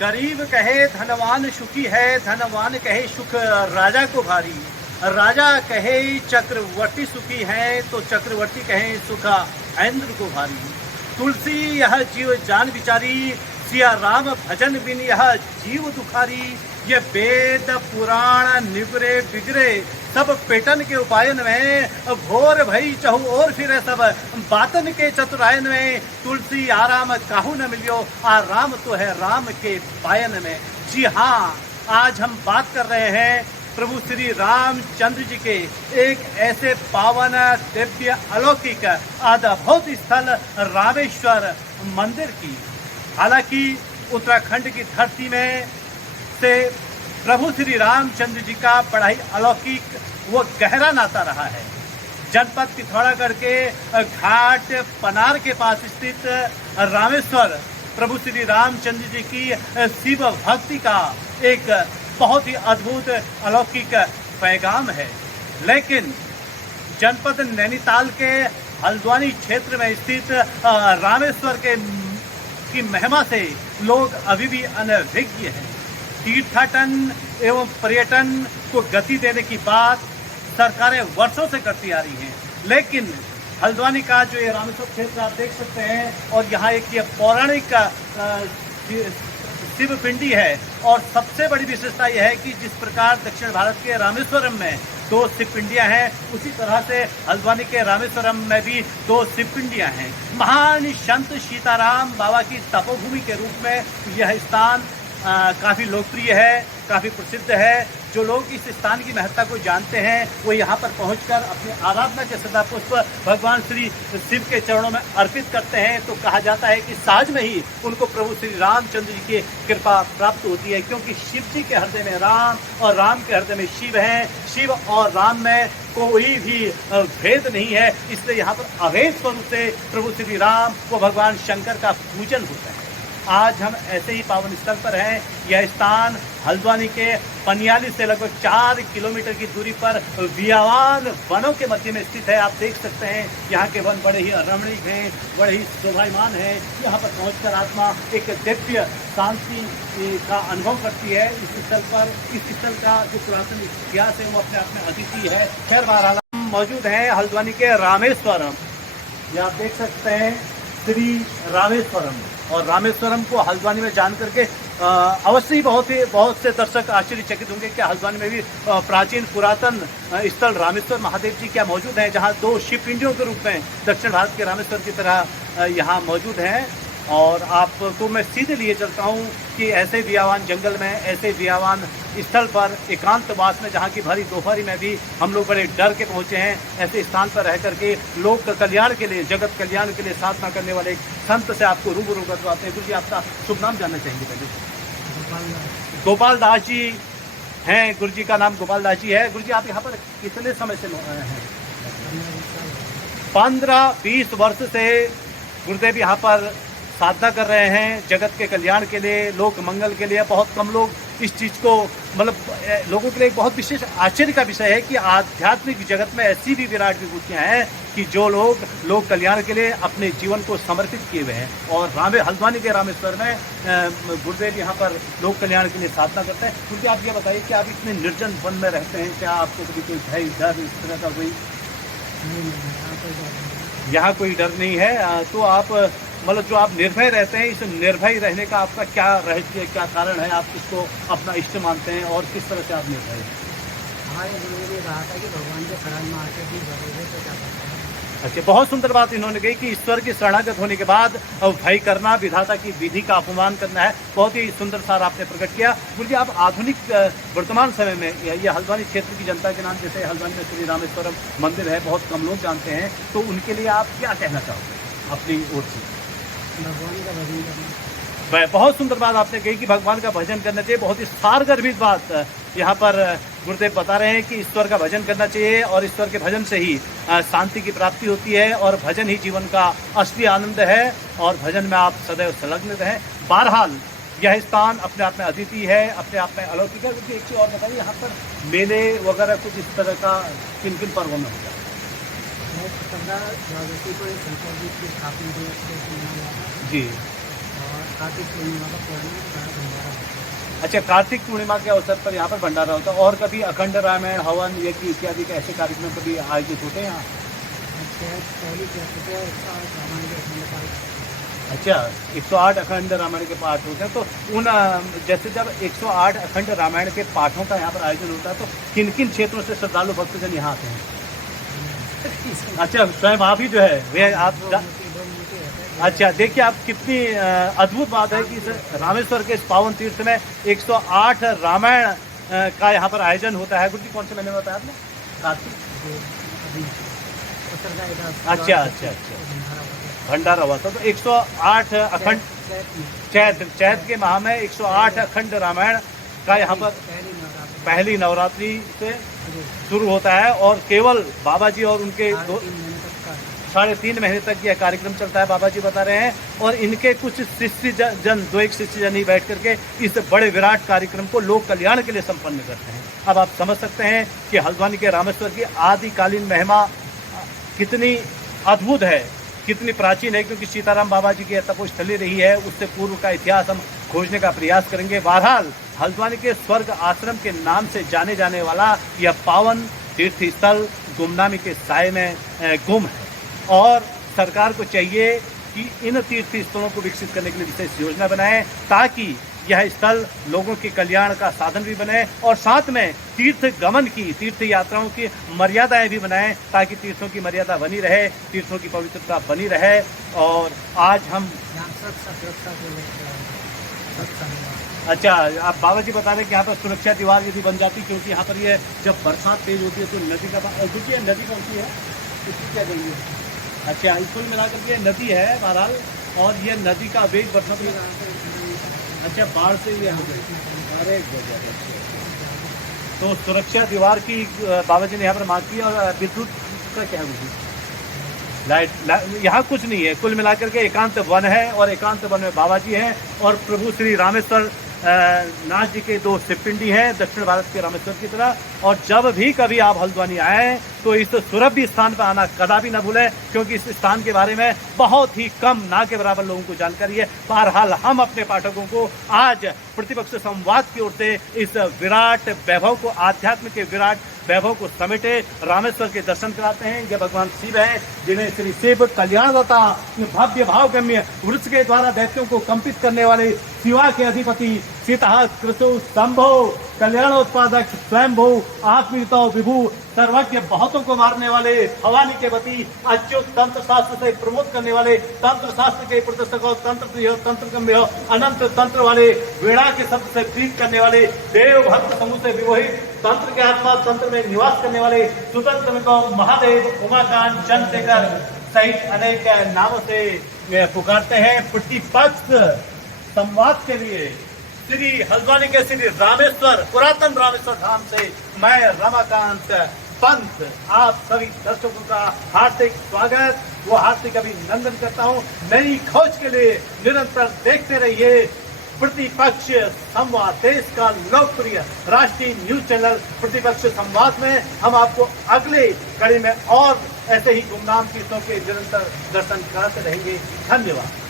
गरीब कहे धनवान सुखी है, धनवान कहे सुख राजा को भारी। राजा कहे चक्रवर्ती सुखी है, तो चक्रवर्ती कहे सुख इंद्र को भारी। तुलसी यह जीव जान बिचारी, सिया राम भजन बिन यह जीव दुखारी। ये वेद पुराण निगरे बिगरे, सब पेटन के उपायन में। भोर भई चहु और फिरे सब, बातन के चतुरायन में। तुलसी आराम काहू न मिलियो, आराम तो है राम के पायन में। जी हाँ, आज हम बात कर रहे हैं प्रभु श्री रामचंद्र जी के एक ऐसे पावन दिव्य अलौकिक अद्भुत स्थल रामेश्वर मंदिर की। हालांकि उत्तराखंड की धरती में से प्रभु श्री रामचंद्र जी का बड़ा ही अलौकिक वो गहरा नाता रहा है। जनपद पिथौरागढ़ के घाट पनार के पास स्थित रामेश्वर प्रभु श्री रामचंद्र जी की शिव भक्ति का एक बहुत ही अद्भुत अलौकिक पैगाम है। लेकिन जनपद नैनीताल के हल्द्वानी क्षेत्र में स्थित रामेश्वर की महिमा से लोग अभी भी अनभिज्ञ हैं। तीर्थाटन एवं पर्यटन को गति देने की बात सरकारें वर्षों से करती आ रही हैं, लेकिन हल्द्वानी का जो ये रामेश्वर क्षेत्र आप देख सकते हैं, और यहाँ एक ये पौराणिक शिव पिंडी है। और सबसे बड़ी विशेषता यह है कि जिस प्रकार दक्षिण भारत के रामेश्वरम में 2 शिव पिंडियाँ हैं, उसी तरह से हल्द्वानी के रामेश्वरम में भी 2 शिव पिंडियाँ हैं। महान संत सीताराम बाबा की तपोभूमि के रूप में यह स्थान काफ़ी लोकप्रिय है, काफ़ी प्रसिद्ध है। जो लोग इस स्थान की महत्ता को जानते हैं, वो यहाँ पर पहुंचकर अपनी आराधना के सदा पुष्प भगवान श्री शिव के चरणों में अर्पित करते हैं। तो कहा जाता है कि सहज में ही उनको प्रभु श्री रामचंद्र जी की कृपा प्राप्त होती है, क्योंकि शिव जी के हृदय में राम और राम के हृदय में शिव हैं। शिव और राम में कोई भी भेद नहीं है, इसलिए यहाँ पर अभेद स्वरूप से प्रभु श्री राम व भगवान शंकर का पूजन होता है। आज हम ऐसे ही पावन स्थल पर हैं। यह स्थान हल्द्वानी के पनियाली से लगभग 4 किलोमीटर की दूरी पर वियावान वनों के मध्य में स्थित है। आप देख सकते हैं यहाँ के वन बड़े ही रमणीक हैं, बड़े ही शोभायमान हैं। यहाँ पर पहुँचकर आत्मा एक दिव्य शांति का अनुभव करती है। इस स्थल पर, इस स्थल का जो पुरातन इतिहास है वो अपने आप में अद्वितीय है। खैर बहरहाल हम मौजूद हैं हल्द्वानी के रामेश्वरम। ये आप देख सकते हैं श्री रामेश्वरम, और रामेश्वरम को हल्द्वानी में जान करके अवश्य ही बहुत से दर्शक आश्चर्यचकित होंगे कि हल्द्वानी में भी प्राचीन पुरातन स्थल रामेश्वर महादेव जी क्या मौजूद हैं, जहां 2 शिव पिंडियों के रूप में दक्षिण भारत के रामेश्वर की तरह यहाँ मौजूद हैं। और आपको मैं सीधे लिए चलता हूँ कि ऐसे वियावान जंगल में, ऐसे वियावान स्थल पर एकांतवास में, जहाँ की भरी दोपहरी में भी हम लोग बड़े डर के पहुँचे हैं, ऐसे स्थान पर रह करके लोक कल्याण के लिए, जगत कल्याण के लिए साधना करने वाले एक संत से आपको रूबरू करवाते हैं। गुरु जी, आपका शुभ नाम जानना चाहेंगे पहले? गोपाल दास जी हैं, गुरु जी का नाम गोपाल दास जी है। गुरु जी, आप यहाँ पर कितने समय से हैं? 15-20 वर्ष से गुरुदेव यहाँ पर साधना कर रहे हैं, जगत के कल्याण के लिए, लोक मंगल के लिए। बहुत कम लोग इस चीज़ को, मतलब लोगों के लिए एक बहुत विशेष आश्चर्य का विषय है कि आध्यात्मिक जगत में ऐसी भी विराट विभूतियाँ हैं कि जो लोग कल्याण के लिए अपने जीवन को समर्पित किए हुए हैं। और हल्द्वानी के रामेश्वर में गुरुदेव यहाँ पर लोक कल्याण के लिए साधना करते हैं। क्योंकि आप ये बताइए कि आप इतने निर्जन वन में रहते हैं, क्या आपको कभी कोई भय, डर इस तरह का कोई? यहाँ कोई डर नहीं है। तो आप मतलब जो आप निर्भय रहते हैं, इस निर्भय रहने का आपका क्या रहस्य, क्या कारण है? आप किसको अपना इष्ट मानते हैं और किस तरह से आप निर्भय हैं? हमारे गुरु ने कहा था कि भगवान के शरण में आके भी जरूरत तो क्या करते हैं। अच्छा, बहुत सुंदर बात इन्होंने कही कि ईश्वर के शरणागत होने के बाद भय करना, विधाता की विधि का अपमान करना है। बहुत ही सुंदर सार आपने प्रकट किया। गुरु जी, आप आधुनिक वर्तमान समय में ये हल्द्वानी क्षेत्र की जनता के नाम, जैसे हल्द्वानी में श्री रामेश्वरम मंदिर है, बहुत कम लोग जानते हैं, तो उनके लिए आप क्या कहना चाहोगे अपनी ओर से? भगवान का भजन करना। बहुत सुंदर बात आपने कही कि भगवान का भजन करना चाहिए। बहुत ही सारगर्भित बात यहाँ पर गुरुदेव बता रहे हैं कि ईश्वर का भजन करना चाहिए, और ईश्वर के भजन से ही शांति की प्राप्ति होती है, और भजन ही जीवन का असली आनंद है, और भजन में आप सदैव संलग्न रहें। बहरहाल यह स्थान अपने आप में अद्वितीय है, अपने आप में अलौकिक है। क्योंकि एक चीज़ और बताइए, यहाँ पर मेले वगैरह कुछ इस तरह का किन किन पर्वों में होता है? जी, जी, और कार्तिक पूर्णिमा का पुराना अच्छा, कार्तिक पूर्णिमा के अवसर पर यहाँ पर भंडारा होता है, और कभी अखंड रामायण, हवन, यज्ञ इत्यादि के ऐसे कार्यक्रम कभी आयोजित होते हैं यहाँ? पहली कहते हैं रामायण के अखंड पाठ। अच्छा, 108 अखंड रामायण के पाठ होते हैं, तो उन जैसे जब 108 अखंड रामायण के पाठों का यहाँ पर आयोजन होता है, तो किन किन क्षेत्रों से श्रद्धालु भक्तजन यहाँ आते हैं? अच्छा, स्वयं आप ही जो है वे आप अच्छा, देखिए आप कितनी अद्भुत बात है कि इस रामेश्वर के इस पावन तीर्थ में 108 रामायण का यहाँ पर आयोजन होता है। गुरु जी, कौन से महीने में बताया आपने? कार्तिक। अच्छा अच्छा अच्छा, भंडारा हुआ था, तो 108 अखंड चैत के माह में 108 अखंड रामायण का यहाँ पर पहली नवरात्रि से शुरू होता है, और केवल बाबा जी और उनके 3.5 महीने तक यह कार्यक्रम चलता है, बाबा जी बता रहे हैं। और इनके कुछ शिष्य जन, 2-1 शिष्य जन ही बैठ करके इस बड़े विराट कार्यक्रम को लोक कल्याण के लिए संपन्न करते हैं। अब आप समझ सकते हैं कि हल्द्वानी के रामेश्वर की आदिकालीन महिमा कितनी अद्भुत है, कितनी प्राचीन है, क्योंकि सीताराम बाबा जी की तपोस्थली रही है, उससे पूर्व का इतिहास हम खोजने का प्रयास करेंगे। बहरहाल हल्द्वानी के स्वर्ग आश्रम के नाम से जाने जाने वाला यह पावन तीर्थ स्थल गुमनामी के साए में गुम है, और सरकार को चाहिए कि इन तीर्थ स्थलों को विकसित करने के लिए विशेष योजना बनाए, ताकि यह स्थल लोगों के कल्याण का साधन भी बने, और साथ में तीर्थ गमन की, तीर्थ यात्राओं की मर्यादाएं भी बनाएं, ताकि तीर्थों की मर्यादा बनी रहे, तीर्थों की पवित्रता बनी रहे। और आज हम अच्छा, आप बाबा जी बता रहे हैं कि यहाँ पर सुरक्षा दीवार यदि बन जाती, क्योंकि यहाँ पर ये जब बरसात तेज होती है तो नदी का देखिए, नदी कौन सी है, इसकी क्या देंगे? अच्छा, कुल मिलाकर के नदी है बहरहाल, और ये नदी का वेग बढ़ना तो अच्छा, बाढ़ से ये हो गई। अरे तो सुरक्षा दीवार की बाबा जी ने यहाँ पर मांग की, और विद्युत का क्या है? लाइट यहाँ कुछ नहीं है। कुल मिलाकर के एकांत वन है, और एकांत वन में बाबा जी हैं, और प्रभु श्री रामेश्वर नाथ जी के 2 शिवपिंडी हैं, दक्षिण भारत के रामेश्वर की तरह। और जब भी कभी आप हल्द्वानी आए तो इस सुरभि स्थान पर आना कदापि न भूलें, क्योंकि इस स्थान के बारे में बहुत ही कम, ना के बराबर लोगों को जानकारी है। बहरहाल हम अपने पाठकों को आज प्रतिपक्ष संवाद की ओर से इस विराट वैभव को, आध्यात्म के विराट वैभव को समेटे रामेश्वर के दर्शन कराते हैं। ये भगवान शिव है, जिन्हें श्री शिव कल्याणदाता, भव्य भावगम्य वृक्ष के द्वारा दैत्यों को कंपित करने वाले शिवा के अधिपति, सीता कृषु शंभो, कल्याणोत्पादक स्वयंभू, आत्मीयता विभू, सर्वज्ञ, बहुतों को मारने वाले भवानी के पति, अच्युत, तंत्र शास्त्र से प्रमोद करने वाले, तंत्र शास्त्र के प्रदर्शक, तंत्र प्रिय, तंत्र गम्य, अनंत तंत्र वाले, वीणा के शब्द से प्रीत करने वाले, देव भक्त समूह से विमोहित, तंत्र के आत्मा तंत्र में निवास करने वाले, स्वतंत्र को महादेव, उमाकांत, चंद्रशेखर सहित अनेक नामों से पुकारते हैं। प्रतिपक्ष संवाद के लिए श्री हल्द्वानी के श्री रामेश्वर, पुरातन रामेश्वर धाम से मैं रमाकांत पंत आप सभी दर्शकों का हार्दिक स्वागत व हार्दिक अभिनंदन करता हूं। नई खोज के लिए निरंतर देखते रहिए प्रतिपक्ष संवाद, देश का लोकप्रिय राष्ट्रीय न्यूज चैनल प्रतिपक्ष संवाद में हम आपको अगले कड़ी में और ऐसे ही गुमनाम तीर्थों के निरंतर दर्शन कराते रहेंगे। धन्यवाद।